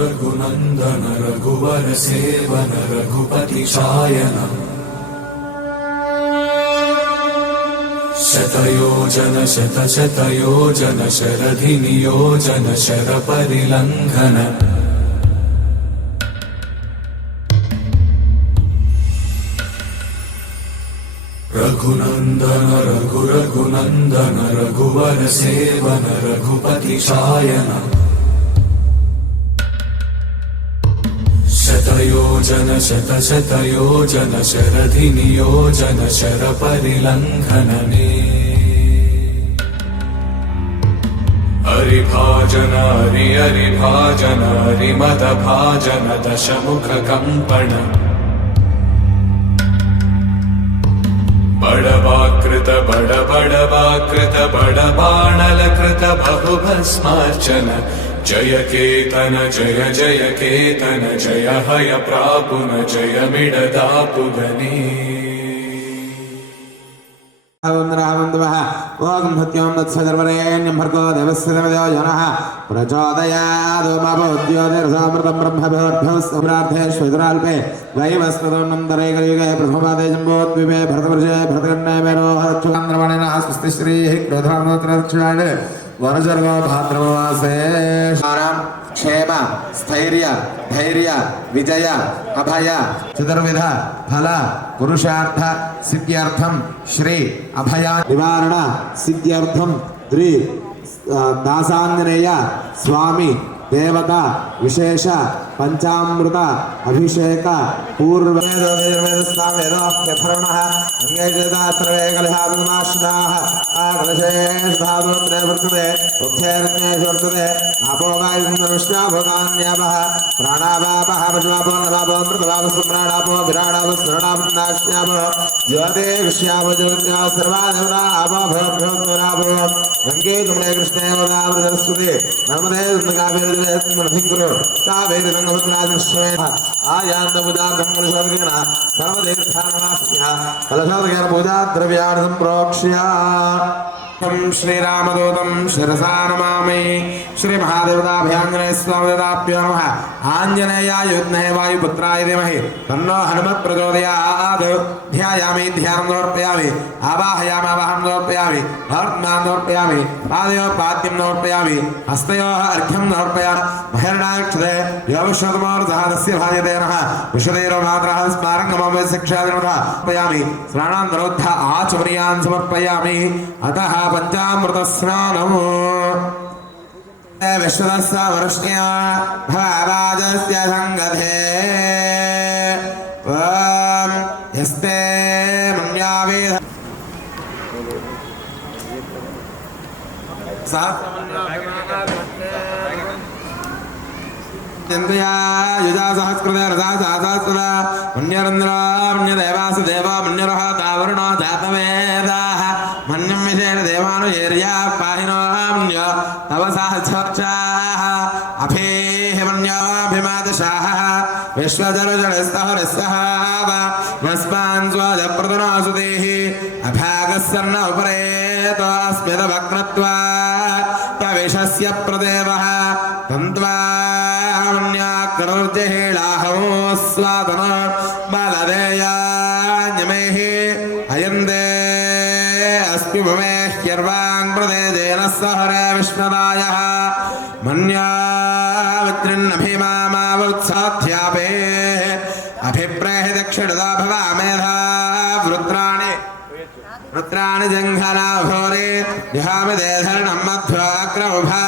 रघुनन्दन रघुवर seven Raghupati Shayan शतयोजन शतशतयोजन शरधि नियोजन शरपरिलङ्घन रघुनन्दन रघुनन्दन रघुवर seven Raghupati Shayan शतयोजन शतशतयोजन शरधि नियोजन शरपरिलङ्घनने हरिभाजन हरिभाजन हरिमदभाजन दशमुखकम्पण बड़वाकृत बड़वाकृत बड़बाणलकृत बहुभस्मार्चन जय केतन जय जय केतन जय हय प्रापुन जय मिडदापुगने ओम भक्त्यों तत्सर्वरेण्यं भर्गो देवस्य देवो जनः प्रचोदयात् मपोद्योतिर्सामृतं ब्रह्मभ्यो सम्रार्थेष्वदुराल्पे वैवस्वतोन्नन्तरे कलियुगे प्रथमपादे जम्बोद्वीपे भरतवर्षे भरतकन्ये मेरोहक्षुकान्द्रमणेन स्वस्ति श्रीः क्रोधामोत्रक्षाण वनजर्गो भाद्रमासे क्षेम स्थैर्य धैर्य विजय अभय चतुर्विध फल पुरुषार्थ सिद्ध्यर्थम श्री अभय निवारण सिद्ध्यर्थम द्रि दासांजनेय स्वामी देवता विशेष पंचामृत अभिषेक पूर्व कावेरी रंगभद्रादृश्येन आयान्तमुदार्थं कलशोदकेन सर्वदेवस्थानमास्म्यः कलशोदकेन पूजाद्रव्याणि सम्प्रोक्ष्य श्रीरामदूतं शिरसा नमामि श्री महादेवताभ्याञ्जनेय स्वामिदेवताभ्यो नमः आञ्जनेयाय युध्महे वायुपुत्राय धीमहि तन्नो हनुमत् प्रचोदयात् ध्यायामि ध्यानं समर्पयामि आवाहयामि आवाहनं समर्पयामि वर्तमानं समर्पयामि पादयोः पाद्यं समर्पयामि हस्तयोः अर्घ्यं समर्पयामि महिर्णाक्षते योगश्वतमोर्धस्य भाजते नः विशदेरोभाद्रः स्मारकमोमे शिक्षादिनः समर्पयामि स्नानान्तरोद्ध आचमनीयान् समर्पयामि अतः पंचामृत स्नानम् विश्वदस्य वरुष्ण्या भवाजस्य संगधे यस्ते मन्यावेद चन्द्रया युजा सहस्कृते रसा सहस्कृता पुण्यरन्द्र पुण्यदेवास देव पुण्यरः तावरुणो जातवेदाः मन्यं विशेष देवानुशेर्या पाहिनोऽम्य तव सहस्रचाः अभेः मन्याभिमादशाः विश्वजरजडस्तहरिस्तः नस्मान् स्वजप्रतनासुतेः अभागस्सन्न उपरेतो अस्मिदभक्नत्वा तविषस्य प्रदेवः तन्त्वा मन्याकरोर्जहेलाहमो स्वादन बालदेयान्यमेः अयन्दे अस्मि भूमे ह्यर्वाङ् प्रदेजेन सहरे विष्णदायः मन्यावित्रिन्नभिमामावुत्साध्यापे अभिप्रेहि दक्षिणदा भवामेधा रुद्राणि जङ्घना भोरे जहामि देधर्णं मध्वाक्रमुभा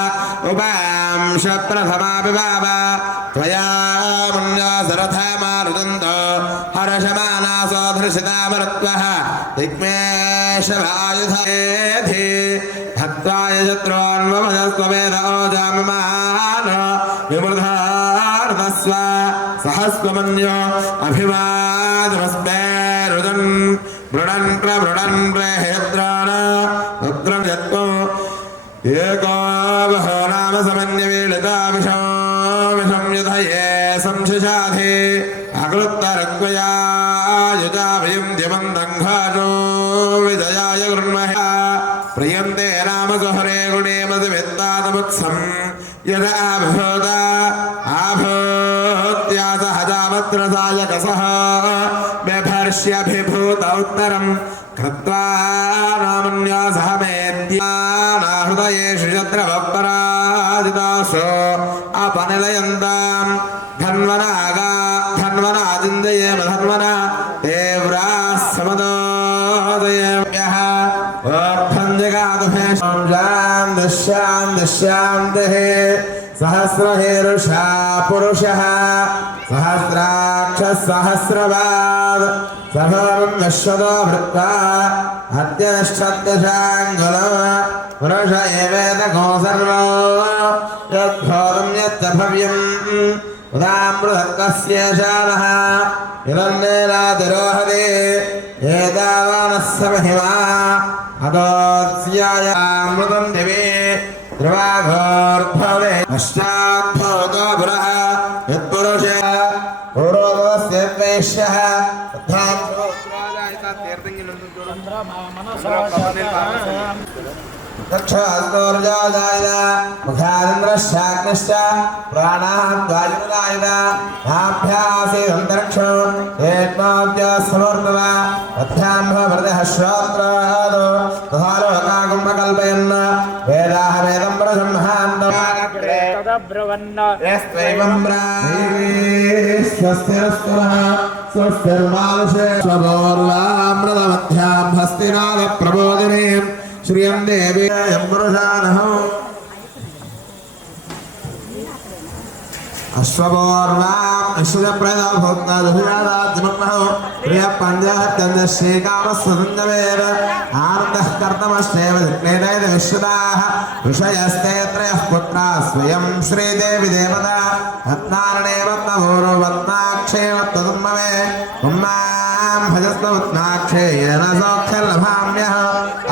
उपांश प्रथमापि बाबा त्वया मन्यासरथा मारुदन्त हर्षमानासो धृषितामरुत्वः दिग्मेशवायुधेधि हत्वाय शत्रून्वमजस्वमेध ओजाममान विमृधार्धस्व सहस्वमन्यो अभिवादमस्मे रुदन् मृडन् प्रमृडन् प्रेहेद्राण रुद्रं यत्त्वो एको बहो नाम समन्यवीलिता विषं युधये संशुशाधे अकृत्तरङ्गया युजाभयं द्यमन्दङ्घानो विजयाय गृह्महे प्रियन्ते रामसहरे गुणे मधुमित्तादमुत्सं यदा भवता सहस्रसायकसः बिभर्ष्यभिभूत उत्तरम् कृत्वा नामन्यासः मेत्यानाहृदयेषु यत्र भक्तराजितासो अपनिलयन्ताम् धन्वनाजिन्दयेम धन्वना देव्राः समदोदयेभ्यः ओर्धं जगादुभेषं शान्तिः सहस्रहेरुषा पुरुषः सहस्राक्षः सहस्रपाद् सभवं विश्वतो भृत्वा अत्यष्टदशाङ्गुलं पुरुष एवेदको सर्वो यद्भूतं यच्च भव्यम् उदामृतस्य शानः इदन्नेनातिरोहते एतावानस्य महिमा अतोऽस्यायामृतं दिवे ध्रुवाघोर्भवे पश्चाद्भवतो पुरः यत्पुरुषे पूर्वस्य वैश्यः दक्षास्तोर्जाय मुखादिन्द्रश्चाग्निश्च प्राणाः द्वायुरायुध आभ्यासेदन्तरिक्षो हेत्माद्य समूर्तव अध्याह्नभृतः श्रोत्रादो तथा लोकाकुम्भकल्पयन् वेदाः वेदं ब्रह्माण्डब्रवन्न यस्त्वैवं स्वस्तिरस्तुनः स्वस्तिर्मानुषे स्वपूर्वामृतमध्यां हस्तिनादप्रबोधिनीं श्रियं देवी पुरुषानः अश्वपूर्वाम् अश्वजप्रदा भोक्तादुभिरादाद्यमन्महो प्रियपञ्चहत्यन्दश्रीकामस्वसञ्जवेद आनन्दः कर्तमश्चैव जिज्ञेतैत विश्रुताः ऋषयस्ते त्रयः पुत्राः स्वयं श्रीदेवी देवता रत्नारणे रत्नभूर्वत्नाक्षे रत्नदुम्मवे उम्मां भजस्वत्नाक्षे येन सौख्यलभाम्यः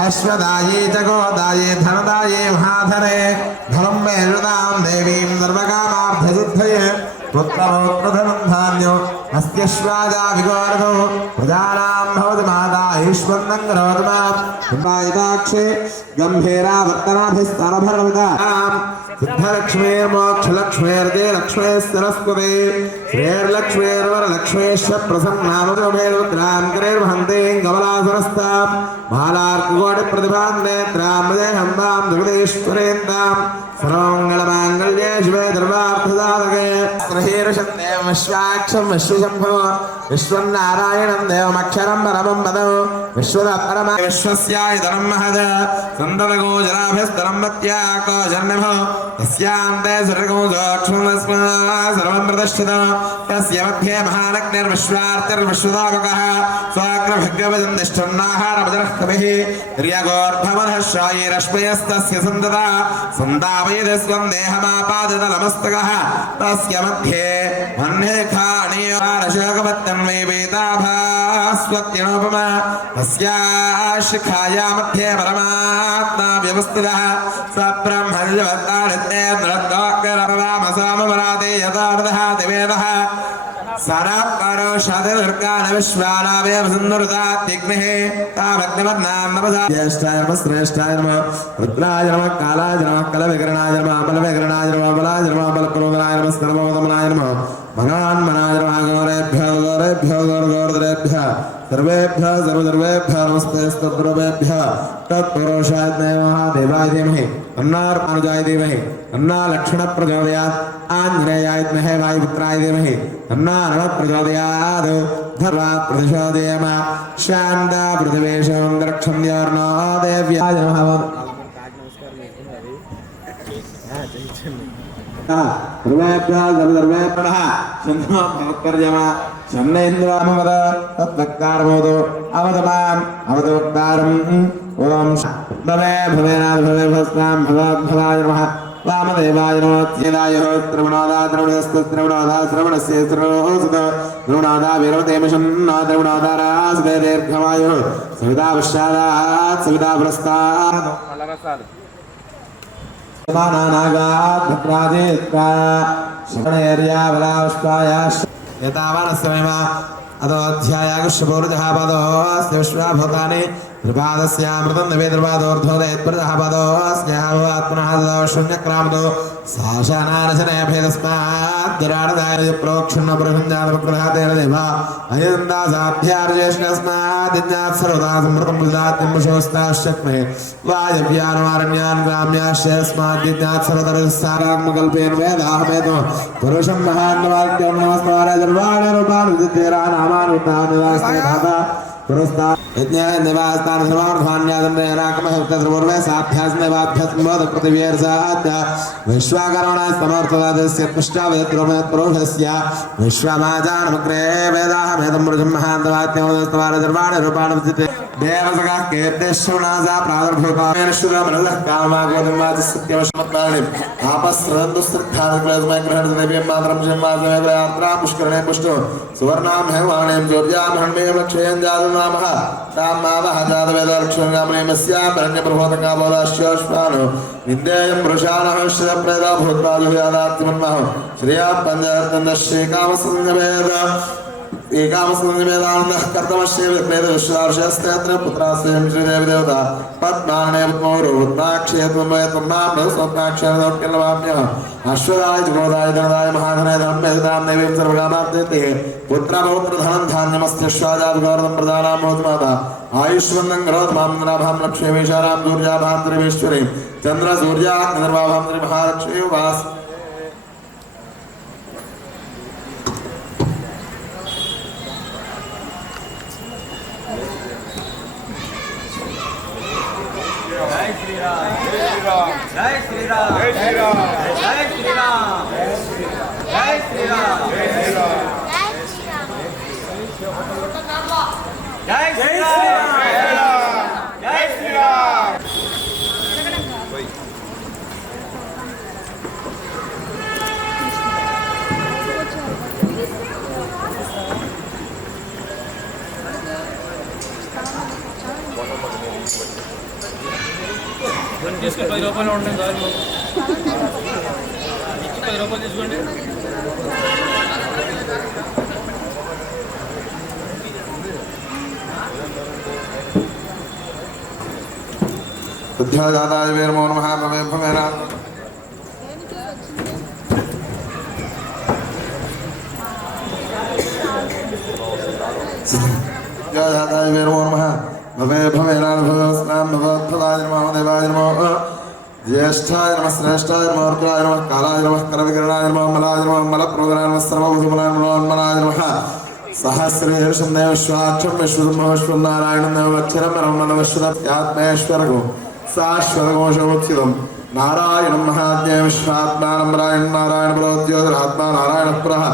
अश्वदायी च गोदायी धनदायी महाधरे धनं मे हृदां देवीं सर्वकामार्थसिद्धये पुत्रपौत्रधनं धान्यो अस्त्यश्वाजा विगोरधो प्रजानां भवति माता ईश्वरं करोतु मां हिमायिताक्षे गम्भीरावर्तनाभिस्तनभरवितां सिद्धलक्ष्मीर्मोक्षलक्ष्मीर्दे लक्ष्मीः सरस्वती श्रेर्लक्ष्मीर्वरलक्ष्मीश्च प्रसन्नामजोमेरुद्रां करेर्वहन्ते कमलासरस्तां मालार्ककोटिप्रतिभां नेत्रां मदेहं वां जगदीश्वरेन्दां सर्वमङ्गलमाङ्गल्ये शिवे सर्वार्थसाधके हीर्षन्देव विश्वाक्षं विश्वशम्भो विश्वन्नारायणं देवमक्षरं परमं पदं विश्वदपरमा विश्वस्यायतनं महद सन्दतगोचराभिस्तरं मत्याको जन्मभो तस्यान्ते सर्गोचक्षुमस्मा सर्वं प्रतिष्ठितं तस्य मध्ये महालग्निर्विश्वार्तिर्विश्वदापकः स्वाग्रभग्यवजं तिष्ठन्नाहारमजरः कविः त्र्यगोर्भवनः श्रायैरश्मयस्तस्य सन्दता सन्दापयितस्वं देहमापादितलमस्तकः तस्य मध्ये वह्नेखाणीयोरशोकवत्तन्वै वेदाभास्वत्यनोपमा तस्याः शिखाया मध्ये परमात्मा व्यवस्थितः स ब्रह्मण्यवत्तारित्ते नृत्तोऽग्रपरामसामवराते यथार्थः दिवेदः सराकारोषादिर्गानविश्वानावेवसुन्दरुतात्तिग्निः तामग्निमन्नां नमसा ज्येष्ठाय नमः श्रेष्ठाय नमः रुद्राय नमः कालाय नमः कलविकरणाय नमः अमलविकरणाय नमः बलाय नमः बलप्रोदनाय नमः सर्वोदमनाय नमः मनान्मनाय नमः गौरेभ्यः गौरेभ्यः गौरगौरद्रेभ्यः सर्वेभ्यः सर्वसर्वेभ्यः नमस्ते स्तोत्रेभ्यः तत्पुरुषाय महादेवाय धीमहि तन्नार्पानुजाय धीमहि तन्ना लक्ष्मणप्रचोदयात् आञ्जनेयाय विद्महे वायुपुत्राय धीमहि तन्ना नमः प्रचोदयात् धर्मात् प्रतिशोदयेम शान्ता पृथिवीशं रक्षन्द्योर्नो देव्याय नमः सर्वेभ्यः सर्वसर्वेभ्यः शन्नो भवत्पर्यमा शन्नेन्द्रामवद तद्वक्तारमोदो अवदमाम् अवदवक्तारम् ओम भवे भवेनाथ भवे भस्नां भवाय नमः वामदेवाय नमः त्रिदाय श्रवणादा श्रवणस्य श्रवणोसुत श्रवणादा वीरवतेमशन्ना श्रवणादा रासदे दीर्घमायुः सविता पश्चादात् सविता पुरस्तात् नागात् भद्राजेत्रा शरणेर्यावलावष्टायाश्च एतावानस्यमेव अदोऽध्यायागुष्यपूर्जः पदोऽस्य विश्वाभूतानि त्रिपादस्यामृतं नवे त्रिपादोर्धोदयत्प्रजः पदोऽस्याः आत्मनः शून्यक्रामतो साशानानशने भेदस्माद् प्रोक्षुण्ण प्रसञ्जातप्रकृहातेन देवा अयन्दासाभ्यार्जेष्णस्मादिज्ञात् सर्वदा समृतं बुधात्मशोस्ताश्चक्महे वायव्यानवारण्यान् ग्राम्याश्चस्माद्दिज्ञात् सर्वतरसारात्मकल्पेन वेदाहमेतो पुरुषं महान्नवाक्यं नमस्ताराजर्वाणरूपान् विदितेरा नामानुतानुदास्ते भाता पुरस्ता यज्ञनिवास्तान सर्वार्थान्यादन्यराकमहत्तर्वै साभ्यासमेवाभ्यस्मोदप्रतिवीर्षाद्य विश्वाकर्मणः समर्थवादस्य पुष्टावेद्रोमयत्पुरुषस्य विश्वमाजानमग्रे वेदाहमेतं पुरुषं महान्तवाक्यमस्तवारजर्वाणरूपान् विदिते देवसखः कीर्तिश्रुनासा प्रादुर्भूतामेश्वरमनलः कामागोधन्वाचसत्यवशमत्पाणिम् आपस्रदन्तु श्रद्धानक्लेशमय ग्रहणदेवीं मातरं जन्मासमे यात्रा पुष्करणे पुष्टो सुवर्णां हेवाणीं ज्योर्यां हण्मेव लक्षयं जातुनामः तां मावः जातवेदलक्ष्मगामनेमस्यां परण्यप्रभोतकाबोधाश्चाश्वानो विद्येयं पुरुषाणः श्रियप्रेदा भूत्वाजुयादात्मन्मः श्रिया पञ्चरत्नश्रीकामसंवेद एकामसंवेदानन्दः कर्तमश्रीवेदविश्वार्षस्तत्र पुत्रास्यं श्रीदेवदेवता पद्माने पद्मोरुद्राक्षेत्वमयत्वम्नाम्नः अश्वदाय जुगोदाय धनदाय महाधनाय धर्मेदां देवीं सर्वकामाप्यते पुत्रपौत्रधनं धान्यमस्त्यश्वाजाभिगौरवं प्रदानां भवतुमाता आयुष्वन्दं ग्रोधमाम्नाभां लक्ष्मीमीशारां दूर्याभां त्रिवेश्वरीं चन्द्रसूर्याग्निर्वाभां त्रिमहालक्ष्मी वास जय श्री राम जय श्री राम जय श्री राम जय श्री राम जय श्री राम जय श्री राम जय श्री राम जिसके 10 రూపాయలు ఉంటుంది సార్ 10 రూపాయలు తీసుకోండి बुद्ध्यादाय वीरमो नमः भवेभवेना बुद्ध्यादाय वीरमो नमः भवेभवेना भवस्नां भवद्भवाय नमः देवाय नमः ज्येष्ठाय नमः श्रेष्ठाय नमः रुद्राय नमः कालाय नमः करविकरणाय नमः मलाय नमः मलप्रोदराय नमः सर्वभूतमलाय नमः मलाय नमः सहस्रेषं देवश्वाक्षं विश्वं नारायणं देवक्षरं ब्रह्मणश्वरत्यात्मेश्वरगो शाश्वतकोशोत्थितं नारायणं महाज्ञे विश्वात्मानं नारायण प्रोद्योतिरात्मा नारायण प्रह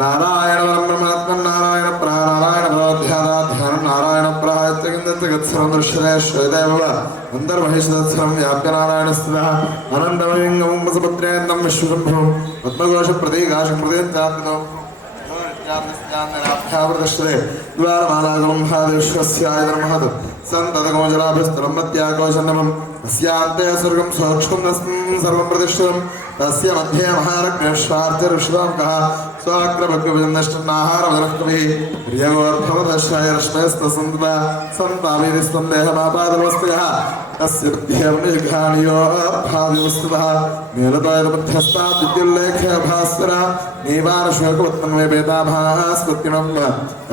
नारायण ब्रह्मात्मन् नारायण प्रह नारायण प्रोध्यादाध्यानं नारायण प्रह इत्यगिन्दत्सर्वं दृश्यते श्वेदेव अन्तर्महिषदत्सर्वं व्याप्य नारायणस्थितः अनन्तमलिङ्गं वसुपुत्रेन्दं विश्वशम्भुं पद्मघोषप्रतीकाशं प्रतीत्यात्मितम् द्वारमालागमहादेश्वस्याय धर्महत् सन्ततकोजलाभिस्तरम्बत्याकोशन्नमम् अस्यान्ते स्वर्गं सोक्षं सर्वं प्रतिष्ठितं तस्य मध्ये महारग्नेश्वार्थिर्विश्वाङ्कः स्वाग्रभग्विन्दष्टन्नाहारवदनः प्रियगोर्भवदश्चाय रश्मेस्तसन्तता सन्ताभिदिस्तं देहमापादमस्तयः तस्य बुद्धिर्निघानियो भाव्यवस्तुतः नीलतोयमध्यस्तात् विद्युल्लेख्य भास्वरः नीवारशोकवत्तन्वे वेदाभास्वत्तिनं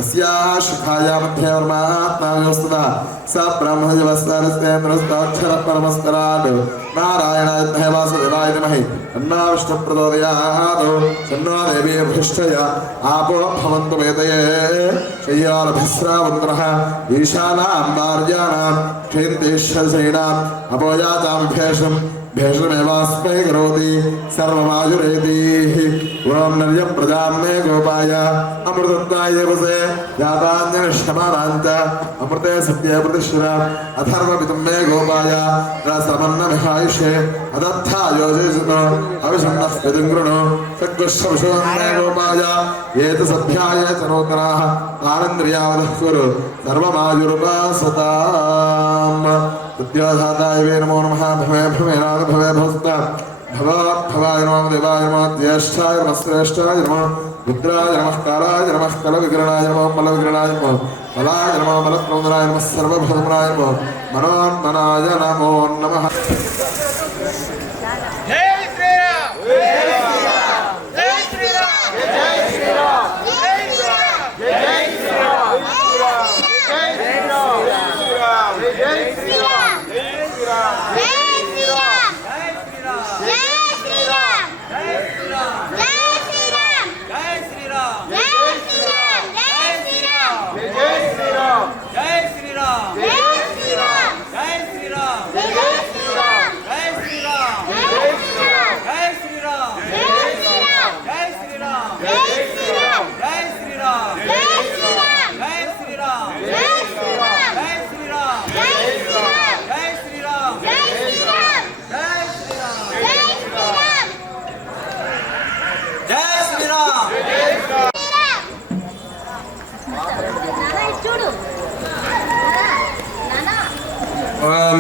अस्याः शिखाया मध्ये वर्मात्माव्यवस्तुतः स ब्रह्मजवस्तारस्तेन्द्रस्ताक्षरपरमस्करात् नारायणाय विद्महे वासुदेवाय धीमहि तन्नो विष्णुप्रचोदयात् तन्नो देवी भृष्टय आपो भवन्तु वेदये शय्यालभिस्रावन्तः ईशानां भार्याणां क्षेन्तेश्वरश्रीणाम् अपोयातां भेषमेवास्मै करोति सर्वमायुरेति ॐ नर्यं प्रजां मे गोपाय अमृतत्वाय देवसे जातान्यनिष्ठमानाञ्च अमृते सत्ये प्रतिष्ठिता अथर्वपितुं मे गोपाय रसमन्नमिहायुषे अदत्था योजयिषुतो अविषण्णः पितुं कृणु सद्गुष्ठविषो मे गोपाय ये तु सभ्याय च नूतनाः तारेन्द्रियावधः कुरु सर्वमायुरुपासताम् उद्योधाताय वे नमो नमः भवे भवेनाथ भवे भवस्ता भवाय नमः देवाय नमः ज्येष्ठाय नमः श्रेष्ठाय नमः रुद्राय नमः कालाय नमः कलविकरणाय नमः मलविकरणाय नमः मलाय नमः मलप्रोदराय नमः सर्वभौमनाय नमः मनोन्मनाय नमो नमः। जय श्री राम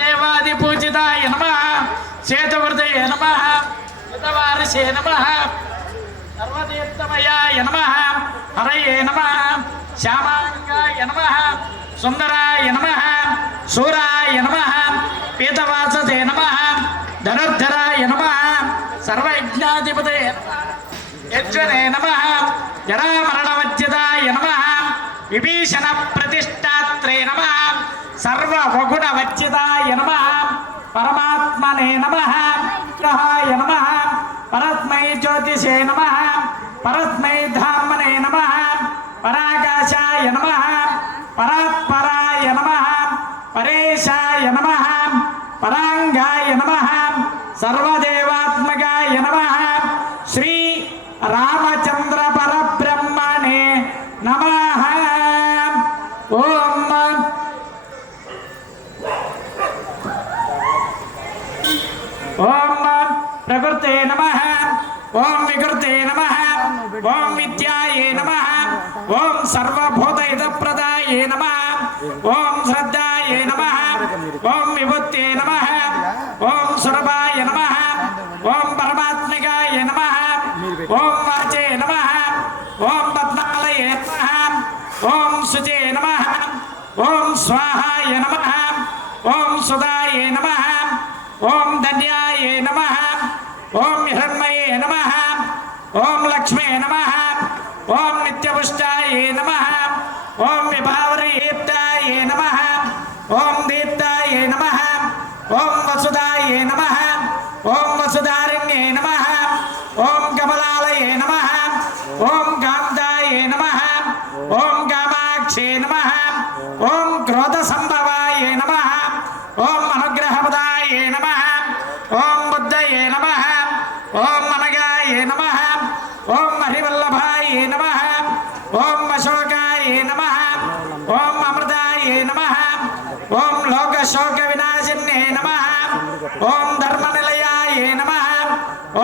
దేవాది పూజితాయ నమః చేతవృతయ నమః కృతవారసే నమః సర్వతీర్థమయాయ నమః హరయే నమః శ్యామాంగాయ నమః సుందరాయ నమః శూరాయ నమః పీతవాసతే నమః ధనుర్ధరాయ నమః సర్వయజ్ఞాధిపతయ నమః యజ్వనే నమః జరామరణవజ్యదాయ నమః విభీషణ ప్రతిష్టాత్రే నమః సర్వగుణవజ్యదాయ నమః పరమాత్మనే నమః గ్రహాయ నమః పరస్మై జ్యోతిషే నమః పరస్మై ధామనే నమః పరాకాశాయ నమః పరాత్పరాయ నమః పరేశాయ నమః పరాంగాయ నమః సర్వదేవాత్మకాయ నమః శ్రీ రామచంద్ర పరబ్రహ్మణే నమః. ఓం ప్రకృతే నమః ఓం వికృతే నమః ఓం విద్యాయే నమః ఓం సర్వభూతహితప్రదాయే నమః ఓం శ్రద్ధాయే నమః ఓం విభూతే నమః ఓం సురభాయ నమః ఓం పరమాత్మికాయ నమః ఓం వాచే నమః ఓం పద్మాలయే నమః ఓం శుచే నమః ఓం స్వాహాయ నమః ఓం సుధాయే నమః ఓం ధన్యాయే నమః ఓం హిరణ్మయే నమః ఓం లక్ష్మే నమః ఓం నిత్యపుష్టాయే నమః ఓం విభావరీప్తాయే నమః ఓం దీప్తాయే నమః ఓం వసుదాయే నమః ఓం వసుధారిణ్యే నమః ఓం కమలాలయే నమః ఓం కాంతాయే నమః ఓం కామాక్షే నమః ఓం క్రోధ సంభవాయే నమః ఓం అనుగ్రహపదాయే నమః ఓం బుద్ధయే నమః ఓం అనగాయే నమః ఓం హరివల్లభాయే నమః ఓం అశోకాయే నమః ఓం అమృతాయే నమః ఓం లోకశోక వినాశిన్యే నమః ఓం ధర్మనిలయాయే నమః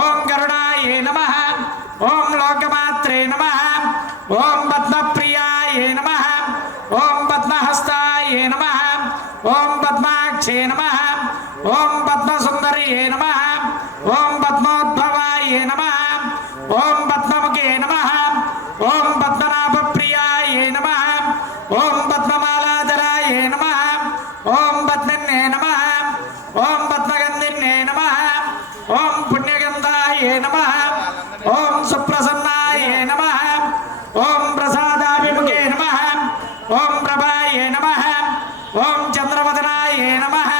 ఓం కరుణాయే నమః ఓం లోకమాత్రే నమః ఓం పద్మప్రియాయే నమః ఓం పద్మహస్తాయే నమః ఓం పద్మాక్షే నమః ఓం పద్మసుందర్యే నమః ఓం పద్మోద్భవాయే నమః ఓం పద్మముఖే నమః ఓం పద్మనాభప్రియాయే నమః ఓం పద్మమాలాధరాయే నమః ఓం పద్మిన్నే నమః ఓం పద్మగంధిన్నే నమః ఓం పుణ్యగంధాయే నమః ఓం సుప్రసన్నాయే నమః ఓం ప్రసాదాభిముఖే నమః ఓం ప్రభాయే నమః ఓం చంద్రవదనాయే నమః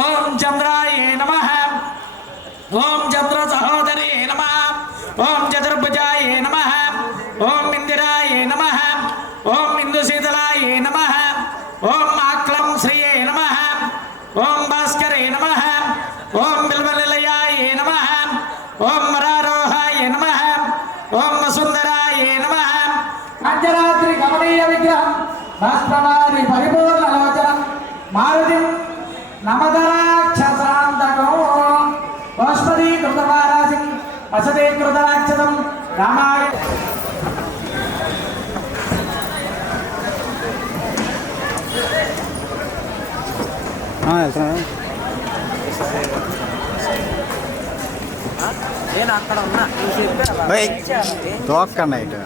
ఓం చంద్రాయే నమః ఓం చంద్ర సహోదరే నమః ఓం చతుర్భుజాయే నమః ఓం ఇందిరాయే నమః ఓం ఇందుశీతలాయే నమః ఓం ఆక్లం శ్రీయే నమః ఓం భాస్కరే నమః ఓం బిల్వనిలయాయే నమః ఓం మరారోహాయ నమః ఓం వసుందరాయే నమః. అర్ధరాత్రి కమనీయ విగ్రహం భాస్కరారి పరిపూర్ణలోచనం మారుతిం నమదరాక్షసాంతకం బాష్పదీకృతమారాసిం వసదీకృతరాక్షసం రామాయ. నేను అక్కడ ఉన్నా తోక్కన్నా ఇటు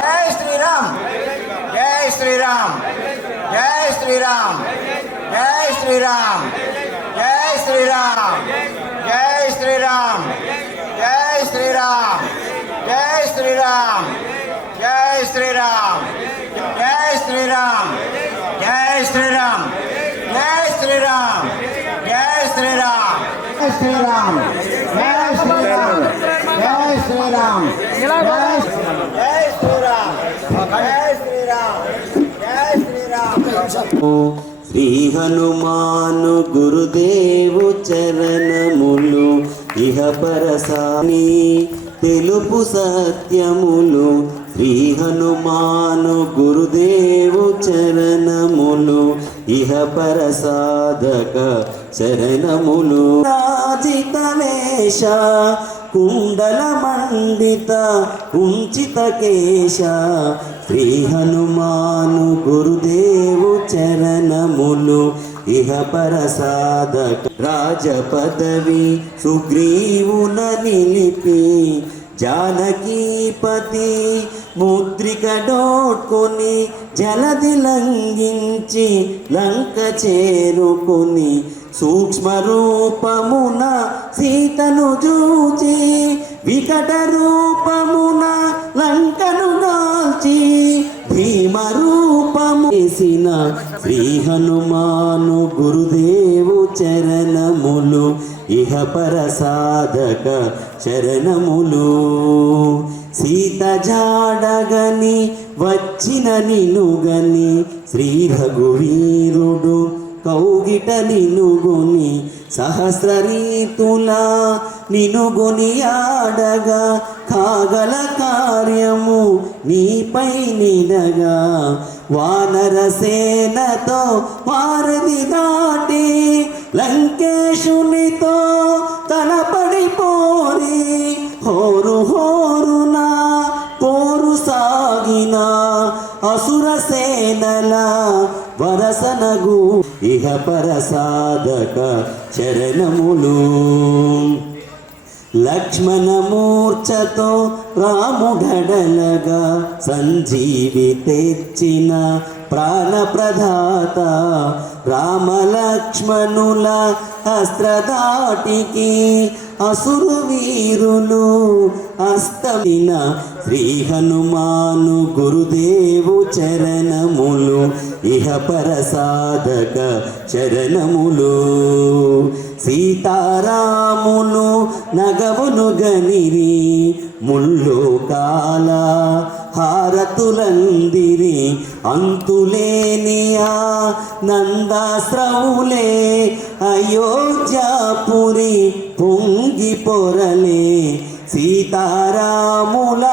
జై శ్రీరామ్ జై శ్రీరామ్ జై శ్రీరామ్ జై శ్రీరామ్ జై శ్రీరామ్ జై శ్రీరామ్ జై శ్రీరామ్ జై శ్రీరామ్ జై శ్రీరామ్ జై శ్రీరామ్ జై శ్రీరామ్ జై శ్రీరామ్ జై శ్రీరామ్ జై శ్రీరామ్ జై శ్రీరామ్ జై శ్రీరామ్ జై శ్రీరామ్ జై శ్రీరామ్ జై శ్రీరామ్. శ్రీ హనుమాను గురుదేవు చరణములు ఇహపరసాని తెలుపు సత్యములు. శ్రీ హనుమాను గురుదేవు చరణములు ఇహపరసాధక శరణములు. రాజిత వేష కుండల మండిత కుంచిత కేశ శ్రీ హనుమాను గురుదేవు చరణములు ఇహ పరసాధక. రాజ పదవి సుగ్రీవున నిలిపి జానకీపతి ముద్రిక డోట్కొని జలది లంఘించి లంక చేరుకొని సూక్ష్మ రూపమున సీతను చూచి వికట రూపమున లంకను గాల్చి భీమ రూపము చేసిన శ్రీ హనుమాను గురుదేవు చరణములు ఇహ పరసాధక శరణములు. సీత జాడగని వచ్చిన నినుగని శ్రీ రఘువీరుడు కౌగిట నినుగొని సహస్ర రీతులా నినుగొని ఆడగా కాగల కార్యము నీపై నిడగా వానర సేనతో వారధి దాటి లంకేశునితో తలపడిపోరి హోరు హోరునా పోరు సాగిన అసుర సేనల వరసనగు ఇహ పరసాధక శరణములు. లక్ష్మణ మూర్ఛతో రాముడడలగా సంజీవి తెచ్చిన ప్రాణప్రదాత రామలక్ష్మణుల అస్త్రదాటికి అసురు వీరులు అస్తమిన శ్రీ హనుమాను గురుదేవు చరణములు ఇహ పరసాధక శరణములు. సీతారాములు నగవును గనిరి ముల్లో కాల హారతులందిరి అంతులేనియా నందాశ్రవులే అయోధ్యాపురి పొంగి పొరలే సీతారాముల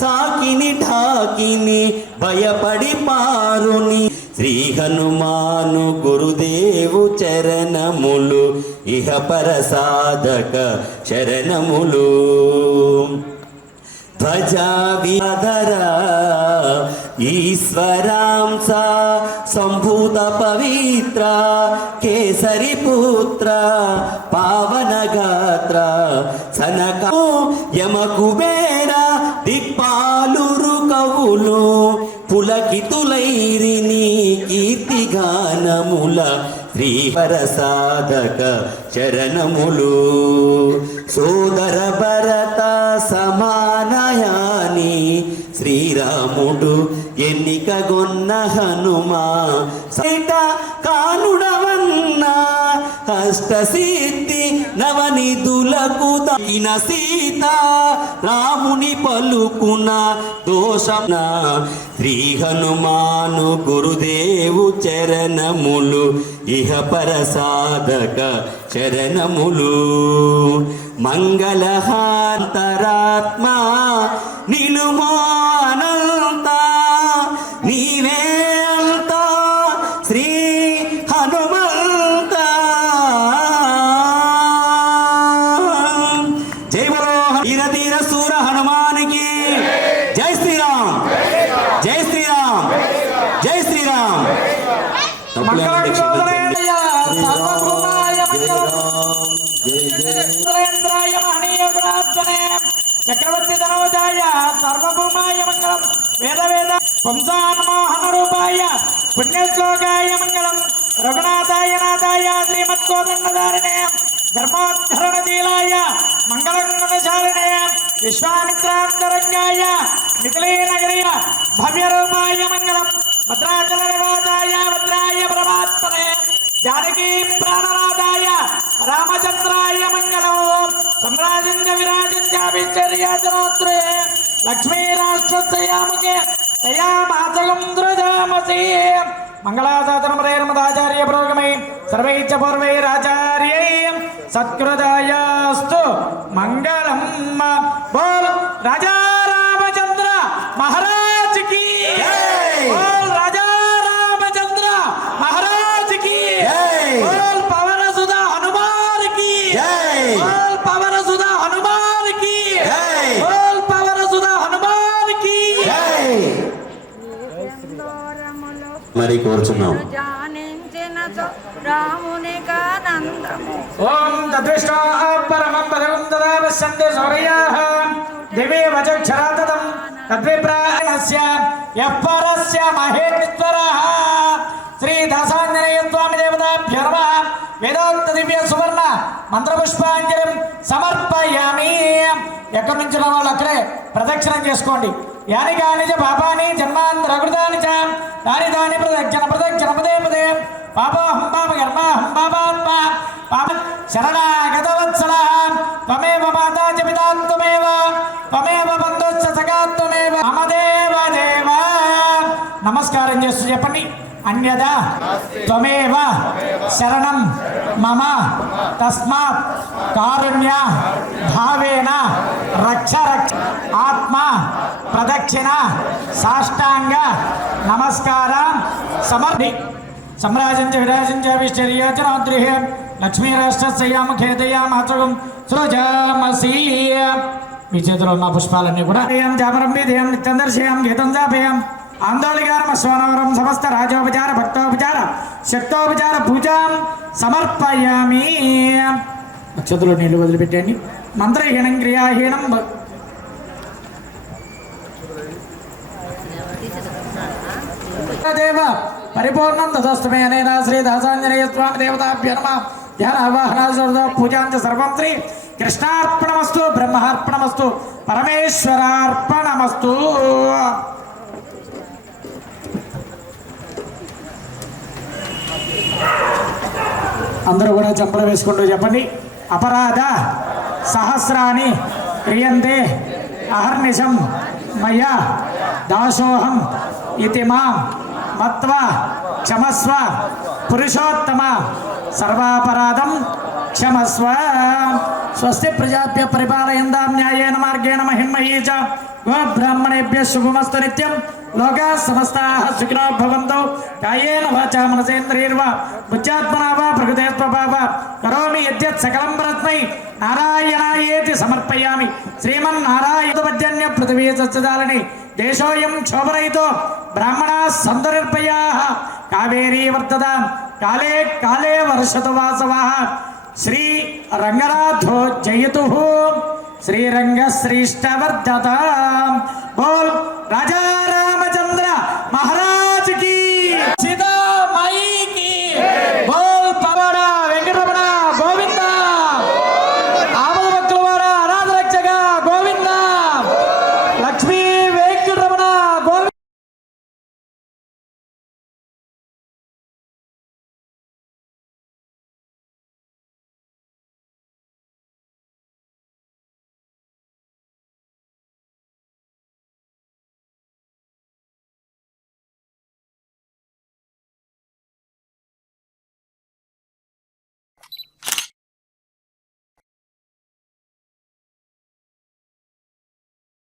సాకిని ఢాకిని భయపడి పారుని శ్రీ హనుమాను గురుదేవు చరణములు ఇహ పరసాధక శరణములు. ధ్వజావిధర ఈశ్వరాంస సంభూత పవిత్ర కేసరి పుత్ర పావన గాత్ర సనక యమ కుబేర దిక్పాలురు కవులు పులకితులైరిని కీర్తిగానముల శ్రీ పరసాధక శరణములు. సోదర భరత సమానయాని శ్రీరాముడు ఎన్నికగొన్న హనుమా సైత కానుడవన్న అష్టసిద్ధి నవనిధులకు తగిన సీత రాముని పలుకున దోషం శ్రీ హనుమాను గురుదేవు చరణములు ఇహ పరసాధక శరణములు. మంగళహాంతరాత్మ నిలుమానంత నీవే అంత శ్రీ హనుమంత. జై బలో వీరధీర సూర హనుమానికి జై శ్రీరామ్ జై శ్రీరామ్ జై శ్రీరామ్. చక్రవర్తి ధనోజాయ సర్వభూమాయ మంగళం. వేద వేద వంశాన్మోహన రూపాయ పుణ్యశ్లోకాయ మంగళం. రఘునాథాయ నాథాయ శ్రీమత్కోదండధారిణే ధర్మోద్ధరణశీలాయ మంగళం గుణశాలినే విశ్వామిత్రాంతరంగాయ మిథిలీనగరీయ భవ్యరూపాయ మంగళం. భద్రాచల నివాసాయ భద్రాయ పరమాత్మనే జానకీ ప్రాణనాథాయ రామచంద్రాయ మంగళం. సమ్రాజించ విరాజించాభిశ్చర్యాచనోత్రే లక్ష్మీరాష్ట్రస్యాముఖే తయామాచగం ద్రజామసి. మంగళాసాసనమరేర్మదాచార్య పురోగమై సర్వైశ్చ పూర్వైరాచార్యై సత్కృతాయాస్తు మంగళం. బోల్ రాజా రామచంద్ర మహారాజ్ की बोल राजा रामचंद्र महाराज की పాడి కోరుచున్నాం. ఓం తద్విష్ణో పరమం పదం తదా పశ్యంతి సౌరయాః దివే వచక్షరాతతం తద్విప్రాయణస్య యః పరస్య మహేశ్వరః శ్రీ దాసాంజనేయ స్వామి దేవతాభ్యో నమః. వేదోక్త దివ్య సువర్ణ మంత్రపుష్పాంజలిం సమర్పయామి. ఎక్కడి నుంచి వాళ్ళు అక్కడే ప్రదక్షిణం చేసుకోండి. యాని కాని చ పాపాని జన్మాంతరకృతాని చ తాని తాని ప్రదక్షిణ ప్రదక్షిణ పదే పదే పాపోహం పాపకర్మాహం పాపాత్మ పాప శరణాగతవత్సల త్వమేవ మాతా చ పితా త్వమేవ త్వమేవ బంధుశ్చ సఖా త్వమేవ మమ దేవ దేవ. నమస్కారం చేస్తూ చెప్పండి. అన్యదా త్వమేవ శరణం మమ తస్మాత్ కారుణ్య భావేన రక్ష రక్ష ఆత్మ ప్రదక్షిణ సాష్టాంగ నమస్కారం సమర్పి. సమ్రాజంచ విరాజంచ విశ్చర్యాచనాద్రిహ లక్ష్మీరాష్ట్రస్యాముఖేదయామాచకం సృజామసీ. మీ చేతిలో ఉన్న పుష్పాలన్నీ కూడా జామరం విధేయం నిత్యం దర్శయం గీతం జాపేయం ఆందోళికారం స్వనవరం సమస్త రాజోపచార భక్తోపచార శక్తోపచార పూజాం సమర్పయామి. నక్షత్రంలో నీళ్లు వదిలిపెట్టండి. మంత్రహీనం క్రియాహీనం దేవ పరిపూర్ణం తదస్తమే అనేనా శ్రీ దాసాంజనేయ స్వామి దేవతాభ్యో నమః. ధ్యాన ఆవాహన పూజాంచ సర్వం శ్రీ కృష్ణార్పణమస్తు బ్రహ్మార్పణమస్తు పరమేశ్వరార్పణమస్తు. అందరూ కూడా చెంపలు వేసుకుంటూ చెప్పండి. అపరాధ సహస్రాన్ని క్రియంతే అహర్నిశం మయా దాసోహం ఇతి మాం మత్వా క్షమస్వ పురుషోత్తమ సర్వాపరాధం క్షమస్వ. స్వస్తి ప్రజాభ్య పరిపాలయంతాం న్యాయేన మార్గేణ మహిన్మయీ చ గో బ్రాహ్మణేభ్యః శుభమస్తు నిత్యం. లోకా సమస్తాః సుఖినో భవంతు. కాయేన వాచా మనసేంద్రియైర్వా బుద్ధ్యాత్మనా వా ప్రకృతే స్వభావా కరోమి యద్యత్ సకలం పరస్మై నారాయణాయేతి సమర్పయామి. శ్రీమన్నారాయణపర్జన్య పృథివీ సస్యదాలిని దేశోయం క్షోభరహితో బ్రాహ్మణా సంతరిర్భయాః కావేరీ వర్ధతాం కాలే కాలే వర్షతు వాసవః. శ్రీ రంగనాథో జయతు శ్రీరంగ శ్రేష్ఠ వర్ధతాం. బోల్ రాజా